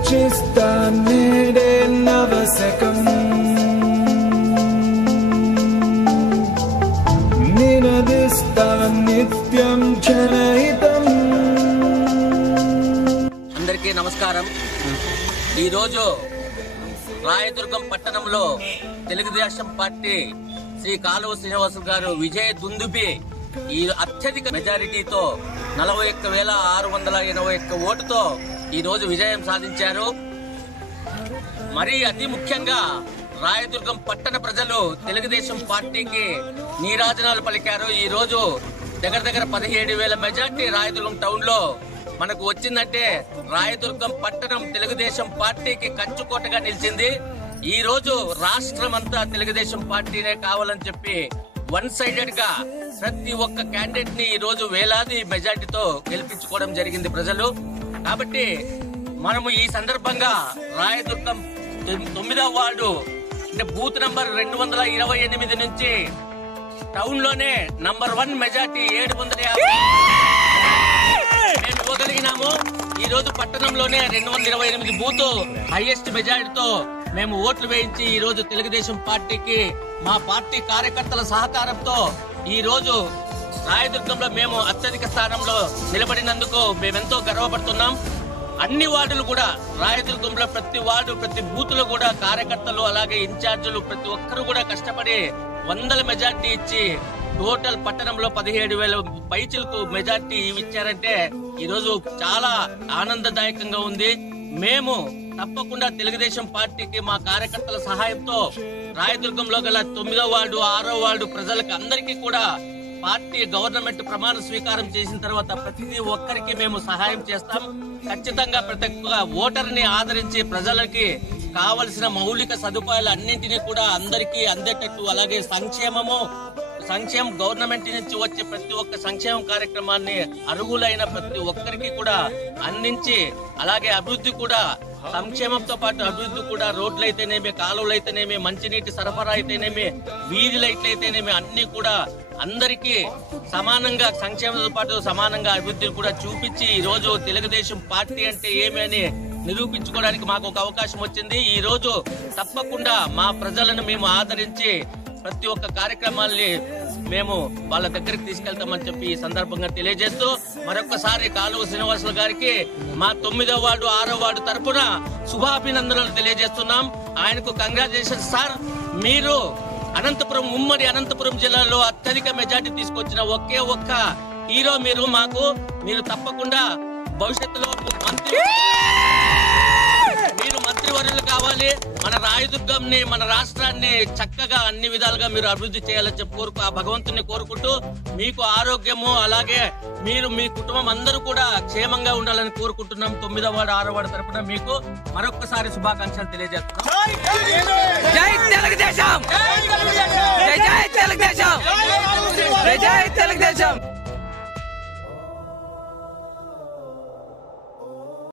రచిస్తా నేడే నవశకం నినదిస్తా నిత్యం జనహితం. అందరికీ నమస్కారం. ఈరోజు రాయదుర్గం పట్టణంలో తెలుగుదేశం పార్టీ శ్రీ కాలువ శ్రీనివాసులు గారు విజయ దుందుబి ఈ అత్యధిక మెజారిటీతో 41,681 ఓటుతో ఈ రోజు విజయం సాధించారు. మరి అతి ముఖ్యంగా రాయదుర్గం పట్టణ ప్రజలు తెలుగుదేశం పార్టీకి నీరాజనాలు పలికారు. ఈ రోజు దగ్గర 17,000 మెజార్టీ రాయదుర్గం టౌన్ లో మనకు వచ్చిందంటే రాయదుర్గం పట్టణం తెలుగుదేశం పార్టీకి కంచుకోటగా నిలిచింది. ఈ రోజు రాష్ట్రం అంతా తెలుగుదేశం పార్టీనే కావాలని చెప్పి వన్ సైడెడ్ గా ప్రతి ఒక్క క్యాండిడేట్ ని ఈ రోజు వేలాది మెజార్టీతో గెలిపించుకోవడం జరిగింది ప్రజలు. కాబట్టి మనము ఈ సందర్భంగా రాయదుర్గం 9వ వార్డు అంటే బూత్ నంబర్ 228 నుంచి టౌన్ లోనే నంబర్ 1 మెజార్టీ 750 మేము ఇవ్వగలిగినాము. ఈ రోజు పట్టణంలోనే 228 బూత్ హైయెస్ట్ మెజారిటీతో మేము ఓట్లు వేయించి ఈ రోజు తెలుగుదేశం పార్టీకి మా పార్టీ కార్యకర్తల సహకారంతో ఈ రోజు రాయదుర్గంలో మేము అత్యధిక స్థానంలో నిలబడినందుకు మేమెంతో గర్వపడుతున్నాం. అన్ని వార్డులు కూడా రాయదుర్గంలో ప్రతి వార్డు ప్రతి బూత్ లో కూడా కార్యకర్తలు అలాగే ఇన్ఛార్జీలు ప్రతి ఒక్కరు కూడా కష్టపడి 100 మెజార్టీ ఇచ్చి టోటల్ పట్టణంలో 17,000 పైచిలకు మెజార్టీ ఇచ్చారంటే ఈ రోజు చాలా ఆనందదాయకంగా ఉంది. మేము తప్పకుండా తెలుగుదేశం పార్టీకి మా కార్యకర్తల సహాయంతో రాయదుర్గంలో గల 9వ వార్డు 6వ వార్డు ప్రజలకు అందరికీ కూడా పార్టీ గవర్నమెంట్ ప్రమాణ స్వీకారం చేసిన తర్వాత ప్రతి ఒక్కరికి మేము సహాయం చేస్తాం. ఖచ్చితంగా ప్రతి ఒక్క ఓటర్ని ఆదరించి ప్రజలకి కావలసిన మౌలిక సదుపాయాలు అన్నింటినీ కూడా అందరికీ అందేటట్టు అలాగే సంక్షేమం గవర్నమెంట్ నుంచి వచ్చే ప్రతి ఒక్క సంక్షేమ కార్యక్రమాన్ని అర్హులైన ప్రతి ఒక్కరికి కూడా అందించి అలాగే అభివృద్ధి కూడా సంక్షేమంతో పాటు అభివృద్ధి కూడా రోడ్లైతేనేమి కాలువలైతేనేమి మంచినీటి సరఫరా అయితేనేమి వీధి లైట్లయితేనేమి అన్ని కూడా అందరికీ సమానంగా సంక్షేమంతో పాటు సమానంగా అభివృద్ధిని కూడా చూపించి ఈ రోజు తెలుగుదేశం పార్టీ అంటే ఏమి అని నిరూపించుకోవడానికి మాకు ఒక అవకాశం వచ్చింది. ఈ రోజు తప్పకుండా మా ప్రజలను మేము ఆదరించి ప్రతి ఒక్క కార్యక్రమాల్ని మేము వాళ్ళ దగ్గరికి తీసుకెళ్తామని చెప్పి ఈ సందర్భంగా తెలియజేస్తూ మరొకసారి కాలువ శ్రీనివాసులు గారికి మా 9వ వార్డు 6వ వార్డు తరఫున శుభాభినందనలు తెలియజేస్తున్నాం. ఆయనకు కంగ్రాచులేషన్స్ సార్. మీరు ఉమ్మడి అనంతపురం జిల్లాలో అత్యధిక మెజార్టీ తీసుకొచ్చిన ఒకే ఒక్క హీరో మీరు తప్పకుండా భవిష్యత్తులో మీరు మంత్రివర్యులు కావాలి. మన రాయదుర్గంని మన రాష్ట్రాన్ని చక్కగా అన్ని విధాలుగా మీరు అభివృద్ధి చేయాలని చెప్పి ఆ భగవంతుని కోరుకుంటూ మీకు ఆరోగ్యము అలాగే మీరు మీ కుటుంబం అందరూ కూడా క్షేమంగా ఉండాలని కోరుకుంటున్నాం. 9వ వార్డు 6వ వార్డు తరపున మీకు మరొకసారి శుభాకాంక్షలు తెలియజేస్తున్నాం. జై తెలుగుదేశం, జై తెలుగుదేశం, జై తెలుగుదేశం.